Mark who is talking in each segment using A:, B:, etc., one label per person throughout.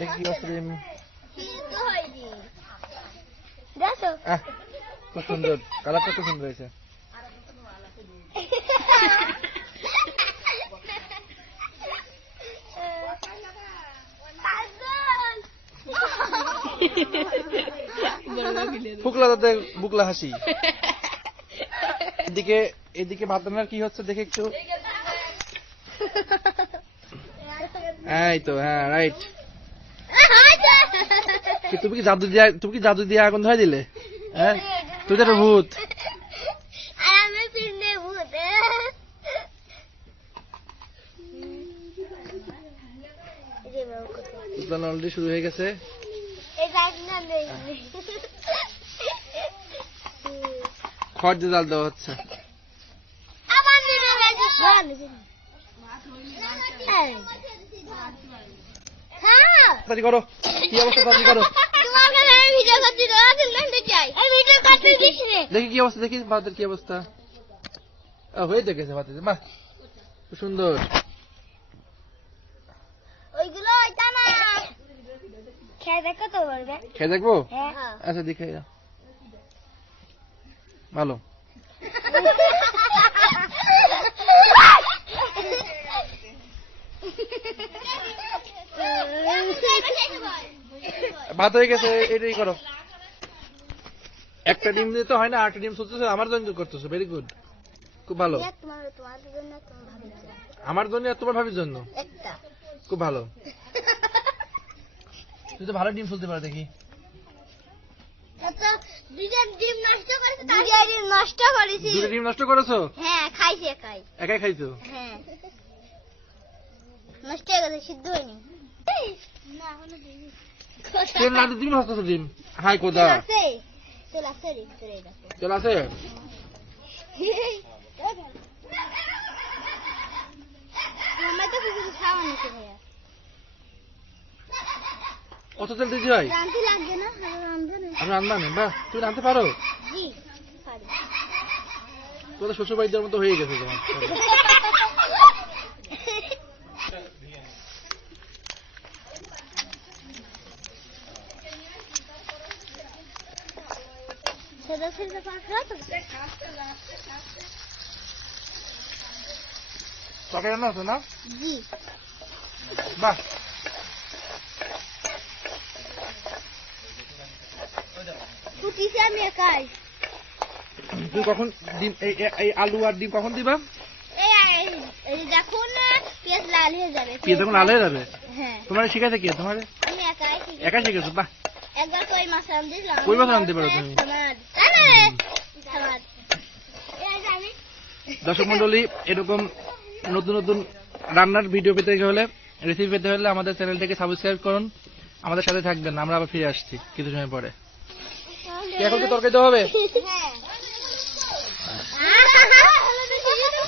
A: দেখি
B: দেখো।
A: খুব সুন্দর। কালারটা খুব সুন্দর হয়েছে। ফুকলা তাতে বুকলা হাসি। এদিকে এদিকে ভাত রান্নার কি হচ্ছে দেখে একটু। এই তো হ্যাঁ রাইট তুমি কি জাদু দিয়ে তুমি কি জাদু দিয়ে আগুন ধরে দিলে? হ্যাঁ? তুই তো একটা ভূত।
B: আর আমি পিন্ডে ভূত
A: উদ্যান অলরেডি শুরু হয়ে গেছে।
B: এই ব্যাগ না নেই।
A: খড় দিয়ে জাল দেওয়া হচ্ছে।
B: হ্যাঁ।
A: তাড়াতাড়ি করো। কি অবস্থা? তাড়াতাড়ি করো। দেখি। কি অবস্থা দেখি ভাতের কি অবস্থা। হয়ে দেখেছে ভাতের বাহ সুন্দর।
B: ওইগুলো ওইটা না। খেয়ে দেখো তো বলবে।
A: খেয়ে দেখব?
B: হ্যাঁ।
A: আচ্ছা দেখে যাও ভালো। ভাত হয়ে গেছে এটাই করো। একটা ডিম দিয়ে তো হয় না আটটা ডিম চলতেছে আমার জন্য করতেছো ভেরি গুড খুব ভালো। আমার জন্য আর তোমার ভাবির জন্য? খুব ভালো। তুই তো ভালো ডিম ফুলতে পারো দেখি।
B: ডিম নষ্ট করেছে ডিম নষ্ট করেছি।
A: ডিম নষ্ট করেছ?
B: হ্যাঁ খাইছি একাই
A: একাই খাইছো?
B: হ্যাঁ। নষ্ট হয়ে গেছে সিদ্ধ হয়নি। না এখনও দিইনি
A: তেল না দিয়ে হস্ত ডিম হাই কোদা
B: তেল আছে? তেল আছে রে তেল আছে
A: তেল আছে?
B: মামা তো কিছু খাওয়া নাকি ভাইয়া।
A: অত তেল দিতে
B: রাঁধতে লাগবে না আর
A: আমি রান্না নেই বাহ। তুমি রাঁধতে পারো? তোদের শ্বশুর বাড়ির মতো হয়ে গেছে তোমার।
B: সেটা সেটা পাখা তো
A: তরকারি রান্না আছে না?
B: জি।
A: বাহ।
B: ফুটিছে আমি একাই।
A: তুমি কখন ডিম এই- আলু আর ডিম কখন দিবা?
B: এই এই- এই দেখুন না পেঁয়াজ লাল হয়ে যাবে।
A: হয়ে যাবে?
B: হ্যাঁ।
A: তোমার শিখাইছে কে? তোমার?
B: একাই
A: শিখেছো? বাহ।
B: একবার কই মাছ রাঁধছিলাম
A: কই মাছ রাঁধতে পারো তুমি? দর্শক মন্ডলী এরকম নতুন নতুন রান্নার ভিডিও পেতে হলে রেসিপি পেতে হলে আমাদের চ্যানেলটাকে সাবস্ক্রাইব করুন। আমাদের সাথে থাকবেন আমরা আবার ফিরে আসছি কিছু সময় পরে। এখন কি তরকারি দেওয়া হবে?
B: হ্যাঁ।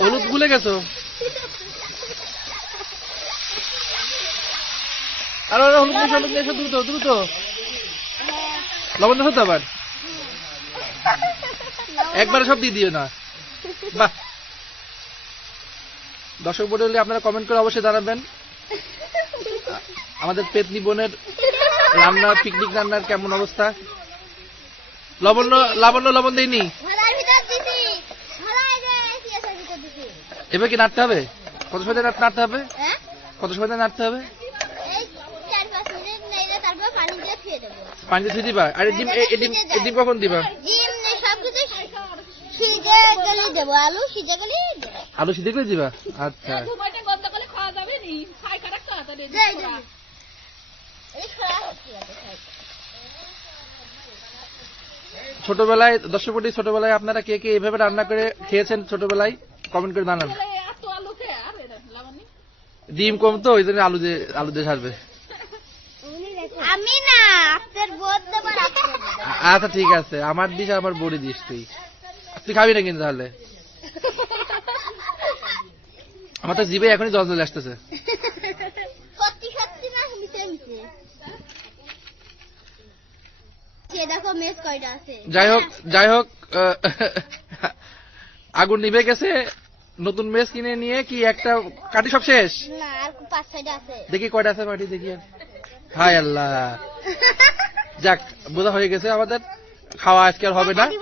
A: হলুদ ভুলে গেছো? আরে আরে, হলুদ নিয়ে দ্রুত দ্রুত। লবণ দেখো তো আবার। একবারে সব দিয়ে দিও না। বাহ। দর্শক মন্ডলী আপনারা কমেন্ট করে অবশ্যই জানাবেন। আমাদের পেতনি বোনের রান্না পিকনিক রান্নার কেমন অবস্থা? লবণ লাবণ্য লবণ
B: দিইনি
A: এবার কি নাড়তে হবে? কত সময় নাড়তে হবে?
B: হ্যাঁ?
A: কত সময় নাড়তে হবে
B: এই চার পাঁচ মিনিট নেড়ে তারপর পানি দিয়ে ফিরে দেবো?
A: পানি দিয়ে দিবা আর ডিম ডিম ডিম কখন দিবা?
B: ডিম নেই সব কিছু সিজে গেলে দেবো আলু সিজে গেলে দেবো।
A: আলু সিদ্ধ করে দিবা? আচ্ছা।
C: দুবাইটা গন্ধ করলে খাওয়া যাবে নি? খাই খারাপ তাড়াতাড়ি
B: এই হচ্ছে
A: ছোটবেলায় মন্ডলী ছোটবেলায় আপনারা কে কে এভাবে রান্না করে খেয়েছেন ছোটবেলায়? কমেন্ট করে জানান।
C: এত আলু খেয়ে আর লাগানি
A: ডিম কম তো ওই জন্য আলু দিয়ে আলু দিয়ে ছাড়বে
B: আমি না আপনার বোধ দেবো না আপনার
A: আচ্ছা ঠিক আছে। আমার দিস আমার বড়ি দিস তুই। তুই খাবি না কিন্তু তাহলে? আমার তো জিভে এখনই জল চলে আসতেছে।
B: কয়টা
A: যাই হোক যাই হোক আগুন নিভে গেছে। নতুন মেস কিনে নিয়ে কি একটা কাটি সব শেষ?
B: না আর পাঁচ ছয়টা আছে।
A: দেখি কয়টা আছে পাটি দেখি আর। হায় আল্লাহ। যাক বোঝা হয়ে গেছে আমাদের। খাওয়া আজকে আর হবে না
B: নি।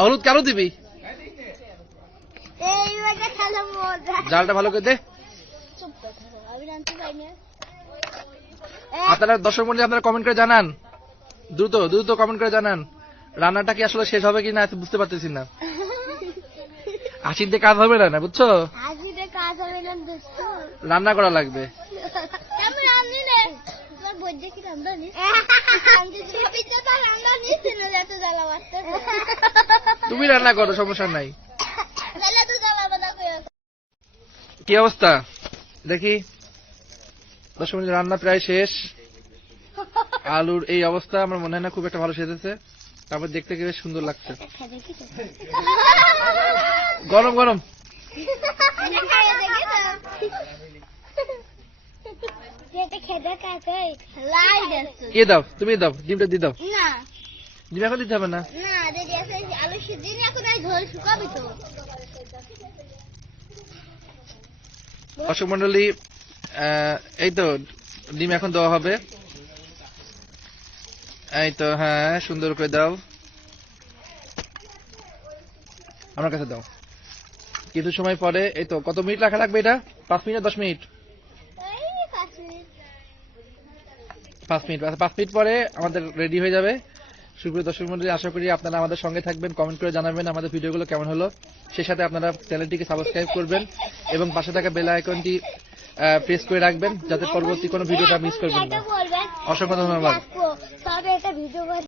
A: হলুদ কেন দিবি? জালটা ভালো করে দে। আপনারা দর্শক মন্ডলী আপনারা কমেন্ট করে জানান। দ্রুত দ্রুত কমেন্ট করে জানান। রান্নাটা কি আসলে শেষ হবে কি না বুঝতে পারতেছি না। আশিতে কাজ হবে না না বুঝছ
B: আজকে কাজ হবে না দোস্ত
A: রান্না করা লাগবে। তুমি রান্না করো সমস্যা নাই। কি অবস্থা? দেখি। দর্শক মন্ডলী রান্না প্রায় শেষ। আলুর এই অবস্থা আমার মনে হয় না খুব একটা ভালো সেজেছে। তারপর দেখতে গেলে সুন্দর লাগছে। গরম গরম। কে দাও তুমি দাও ডিমটা দিয়ে দাও
B: না
A: ডিম এখন দিতে হবে না
B: না আলু সিদ্ধি এখন আর ঝোল শুকাবি তো
A: দর্শক মন্ডলী আহ, এই তো ডিম এখন দেওয়া হবে। এই তো হ্যাঁ সুন্দর করে দাও। আমার কাছে দাও। কিছু সময় পরে এই তো কত মিনিট রাখা লাগবে এটা? পাঁচ মিনিট দশ মিনিট?
B: পাঁচ মিনিট
A: আচ্ছা, পাঁচ মিনিট পরে আমাদের রেডি হয়ে যাবে। সুপ্রিয় দর্শক মন্ডলী আশা করি আপনারা আমাদের সঙ্গে থাকবেন কমেন্ট করে জানাবেন আমাদের ভিডিওগুলো কেমন হলো। সেই সাথে আপনারা চ্যানেলটিকে সাবস্ক্রাইব করবেন এবং পাশে থাকা বেল আইকনটি প্রেস করে রাখবেন যাতে পরবর্তী কোনো ভিডিওটা মিস করবেন না। অসংখ্য ধন্যবাদ।